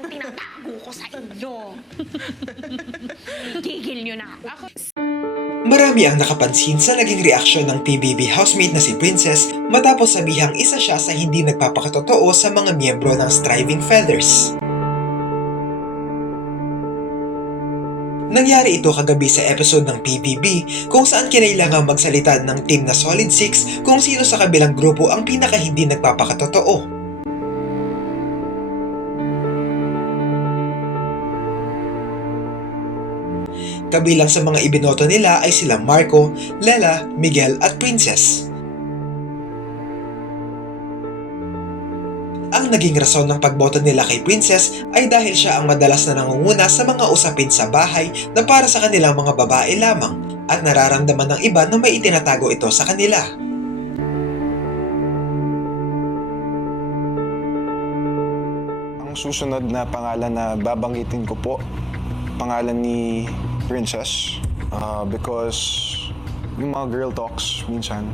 ang tinatago ko sa inyo. Gigil nyo na ako. Marami ang nakapansin sa naging reaksyon ng PBB housemate na si Princess matapos sabihang isa siya sa hindi nagpapakatotoo sa mga miyembro ng Striving Feathers. Nangyari ito kagabi sa episode ng PBB kung saan kinailangang magsalita ng team na Solid 6 kung sino sa kabilang grupo ang pinaka hindi nagpapakatotoo. Kabilang sa mga ibinoto nila ay sila Marco, Lela, Miguel at Princess. Ang naging rason ng pagboto nila kay Princess ay dahil siya ang madalas na nangunguna sa mga usapin sa bahay na para sa kanilang mga babae lamang at nararamdaman ng iba na may itinatago ito sa kanila. Ang susunod na pangalan na babanggitin ko po, pangalan ni Princess. Because yung mga girl talks minsan,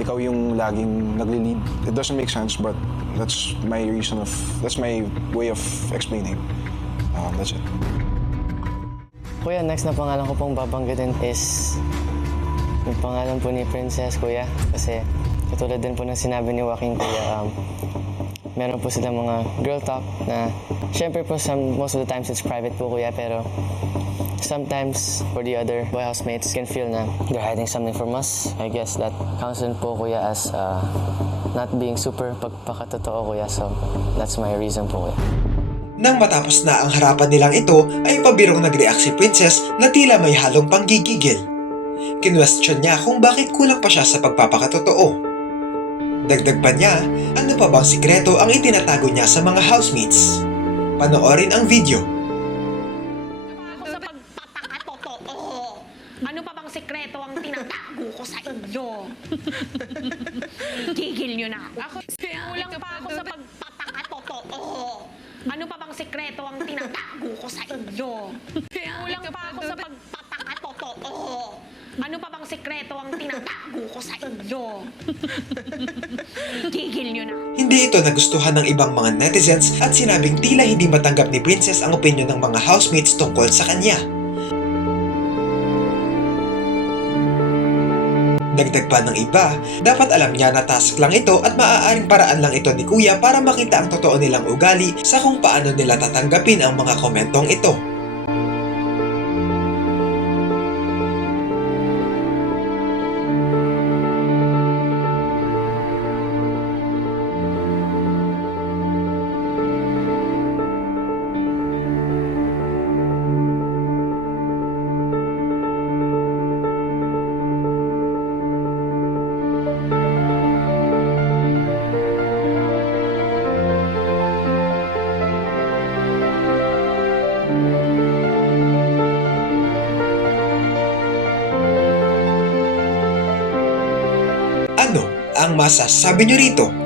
ikaw yung laging nagli-lead. It doesn't make sense, but that's my way of explaining. That's it. Kuya, next na pangalan ko pong babanggitin is yung pangalan po ni Princess, Kuya. Kasi katulad din po ng sinabi ni Joaquin, Kuya, meron po silang mga girl talk na syempre po most of the times it's private po, Kuya, pero sometimes for the other boy housemates can feel na they're hiding something from us. I guess that counts din po, Kuya, as not being super pagpakatotoo, Kuya. So that's my reason po, Kuya. Nang matapos na ang harapan nilang ito ay pabirong nag-react si Princess na tila may halong panggigigil. Kinwestiyon niya kung bakit kulang pa siya sa pagpapakatotoo. Dagdag pa niya, ano pa bang sikreto ang itinatago niya sa mga housemates? Panoorin ang video. Ako sa pagpapakatotoo. Ano pa bang sekreto ang tinatago ko sa inyo? Gigil nyo na ako. Kulang pa ako sa pagpapakatotoo. Ano pa bang sekreto ang tinatago ko sa inyo? Kulang pa ako sa pagpapakatotoo. Ano pa bang sekreto ang tinatago ko sa inyo? Gigil nyo na. Hindi ito nagustuhan ng ibang mga netizens at sinabing tila hindi matanggap ni Princess ang opinyon ng mga housemates tungkol sa kanya. Dagdag pa ng iba, dapat alam niya na task lang ito at maaaring paraan lang ito ni Kuya para makita ang totoo nilang ugali sa kung paano nila tatanggapin ang mga komentong ito. Ano ang masasabi niyo rito?